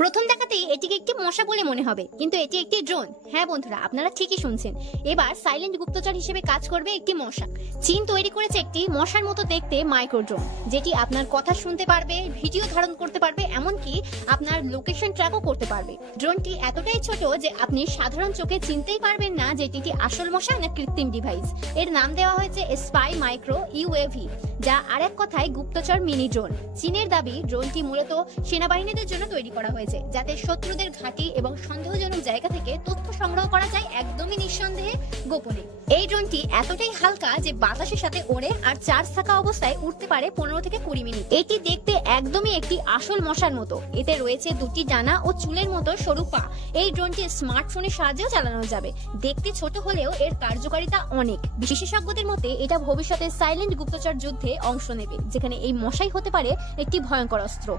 প্রথম দেখাতেই এটিকে একটি মশা বলে মনে হবে, কিন্তু এটি একটি ড্রোন। হ্যাঁ বন্ধুরা, আপনারা ঠিকই শুনছেন। এবার সাইলেন্ট গুপ্তচর হিসেবে কাজ করবে একটি মশা। চীন তৈরি করেছে একটি মশার মতো দেখতে মাইক্রো ড্রোন, যেটি আপনার কথা শুনতে পারবে, ভিডিও ধারণ করতে পারবে, এমনকি আপনার লোকেশন ট্র্যাকও করতে পারবে। ড্রোনটি এতটাই ছোট যে আপনি সাধারণ চোখে চিনতেই পারবেন না যে এটি আসল মশা না কৃত্রিম ডিভাইস। এর নাম দেওয়া হয়েছে স্পাই মাইক্রো ইউএভি, যা আরেক কথায় গুপ্তচর মিনি ড্রোন। চীনের দাবি ড্রোনটি মূলত সেনাবাহিনীদের জন্য তৈরি করা হয়েছে, যাতে শত্রুদের ঘাঁটি এবং সন্দেহজনক জায়গা থেকে তথ্য সংগ্রহ করা যায় একদমই নিঃসন্দেহে, গোপনে। এই ড্রোনটি এতটাই হালকা যে বাতাসের সাথে ওড়ে আর চার্জ থাকা অবস্থায় উঠতে পারে 15 থেকে 20 মিনিট। এটি দেখতে একদমই একটি আসল মশার মতো। এতে রয়েছে দুটি ডানা ও চুলের মতো সরু পা। এই ড্রোনটি স্মার্টফোনের সাহায্যেও চালানো যাবে। দেখতে ছোট হলেও এর কার্যকারিতা অনেক। বিশেষজ্ঞদের মতে এটা ভবিষ্যতে সাইলেন্ট গুপ্তচর যুদ্ধে অংশ নেবে, যেখানে এই মশাই হতে পারে একটি ভয়ঙ্কর অস্ত্র।